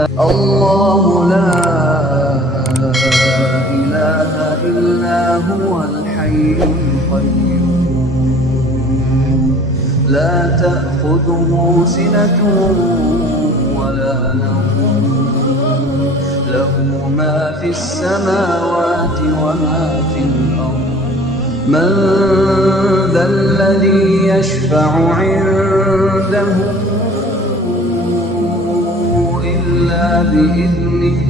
الله لا إله إلا هو الحي القيوم لا تأخذه سنة ولا نوم له ما في السماوات وما في الأرض من ذا الذي يشفع عنده إلا بإذنه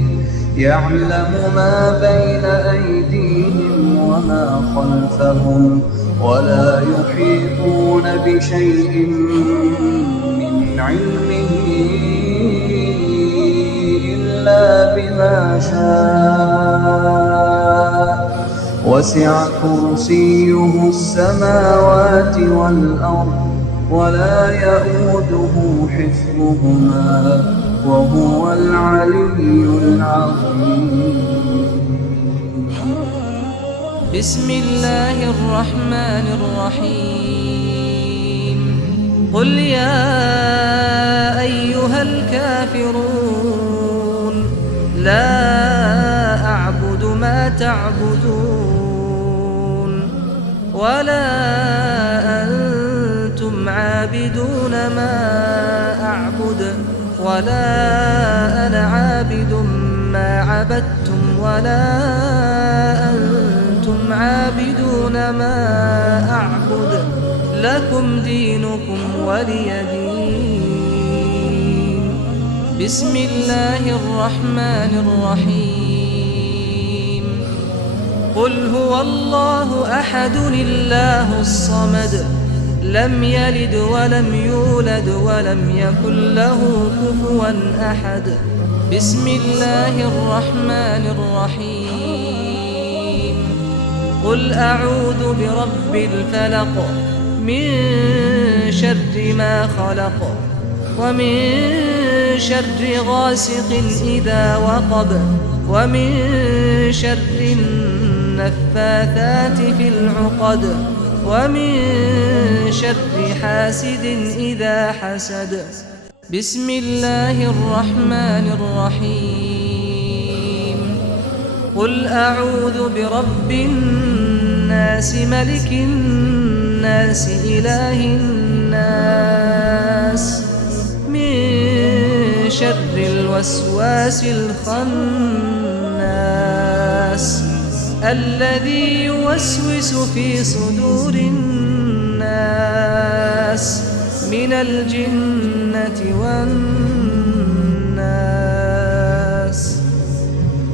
يعلم ما بين أيديهم وما خلفهم ولا يحيطون بشيء من علمه إلا بما شاء وسع كرسيه السماوات والأرض ولا يئوده حفظهما وهو العلي العظيم. بسم الله الرحمن الرحيم قل يا أيها الكافرون لا أعبد ما تعبدون ولا أنتم عابدون ما أعبد ولا أنا عابد ما عبدتم ولا أنتم عابدون ما أعبد لكم دينكم ولي دين. بسم الله الرحمن الرحيم قل هو الله أحد الله الصمد لم يلد ولم يولد ولم يكن له كفوا أحد. بسم الله الرحمن الرحيم قل أعوذ برب الفلق من شر ما خلق ومن شر غاسق إذا وقب ومن شر النفاثات في العقد ومن شر حاسد إذا حسد. بسم الله الرحمن الرحيم قل أعوذ برب الناس ملك الناس إله الناس من شر الوسواس الخناس الذي يوسوس في صدور الناس من الجنة والناس.